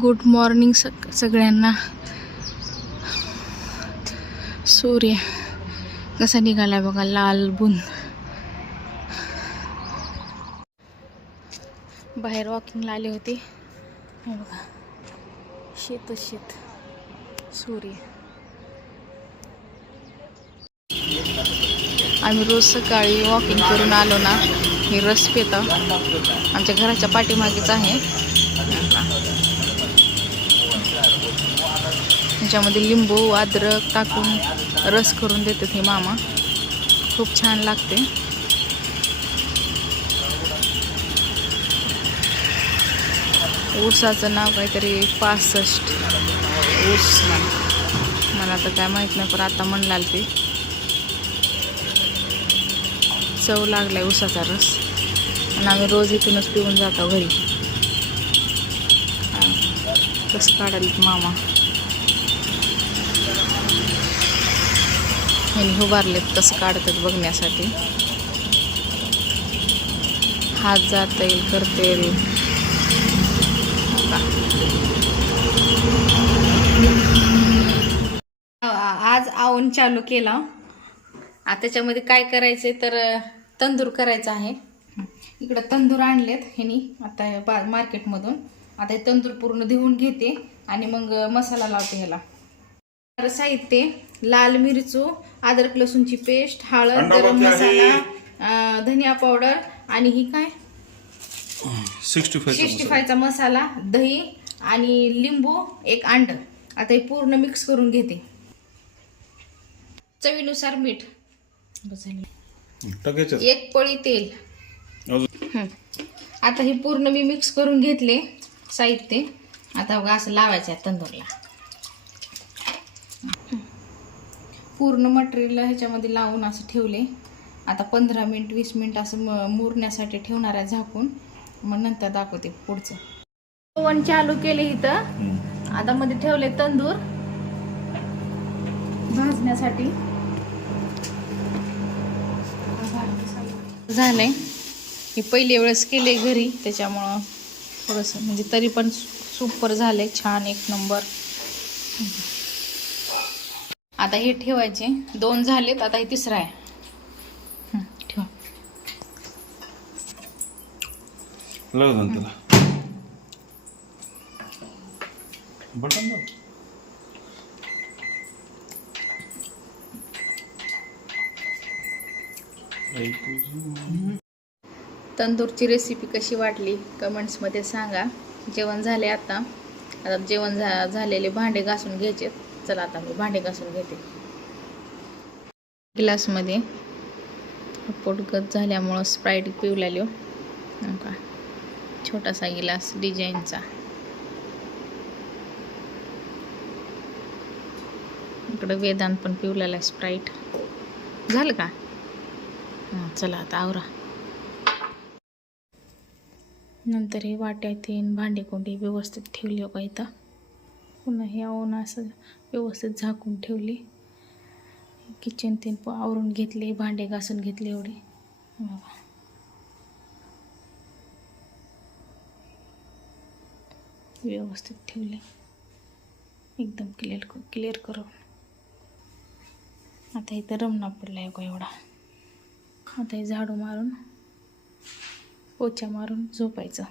Good morning सग सगळ्यांना. सूर्य कसा निघालाय बघा लाल बुंद. बाहेर वॉकिंगला आले होते. बघा. शेत शेत. सूर्य. आम्ही रोज सकाळी वॉकिंग करून आलो ना हे रस पितं. आमच्या घराच्या पाठीमागेच आहे. त्याच्यामध्ये लिंबू अद्रक टाकून रस करून देतात हे मामा. खूप छान लागते. ऊसाचं नाव काहीतरी पासष्ट. ऊस. मला तर काय माहीत नाही पण आता म्हणलाल ते. चव लागलाय ऊसाचा रस. आणि आम्ही रोज इथूनच पिऊन जातो घरी. कसं काढाल मामा. ह्यांनी उभारलेत कसं काढतात बघण्यासाठी. हात जाता येईल करता येईल. आज आवून चालू केला. त्याच्यामध्ये काय करायचंय तर तंदूर करायचा आहे. इकडं तंदूर आणलेत ह्यानी आता बा मार्केटमधून आता हे तंदूर पूर्ण धुवून घेते आणि मग मसाला लावते ह्याला. साहित्य लाल मिरचू अद्रक लसूणची पेस्ट हळद गरम. मसाला धनिया पावडर आणि ही काय? सिक्स्टी सिक्स्टी फायचा मसाला दही आणि लिंबू एक अंड. आता हे पूर्ण मिक्स करून घेते. चवीनुसार मीठ. एक पळी तेल. आता हे पूर्ण मी मिक्स करून घेतले. साहित्य. आता बघा असं लावायचं आहे तंदूरला हं. पूर्ण मटेरियल ह्याच्यामध्ये लावून असं ठेवले. आता पंधरा मिनिट वीस मिनिट असं म मुरण्यासाठी ठेवणार आहे झाकून. मग नंतर दाखवते पुढचं. ओव्हन चालू केले इथं. आता मध्ये ठेवले तंदूर. भाजण्यासाठी. झालंय. हे पहिली वेळेस केले घरी त्याच्यामुळं थोडंसं म्हणजे तरी पण सुपर झालंय. छान एक नंबर आता हे ठेवायचे. दोन झालेत आता हे तिसरं आहे. हं, ठेवा. तंदूरची रेसिपी कशी वाटली? कमेंट्समध्ये सांगा. जेवण झाले आता. आता जेवण झा झालेले भांडे घासून घ्यायचे चला आता मी भांडे घासून घेते. ग्लासमध्ये पोटगत झाल्यामुळं स्प्राईट पिऊ लागलो का? छोटासा गिलास डिझाईनचा. इकडं वेदांत पण पिवलेला आहे स्प्राईट झालं का? हां चला आता आवरा. नंतर हे वाट्या तीन भांडेकोंडी व्यवस्थित ठेवली हो का इथं? पुन्हा हे आवून असं व्यवस्थित झाकून ठेवली. किचन तीन प आवरून घेतले भांडे घासून घेतले एवढे. बाबा व्यवस्थित ठेवले. एकदम क्लिअर क्लिअर करून. आता इथं रमणा पडला आहे का एवढा. आता हे झाडू मारून पोचा मारून झोपायचं.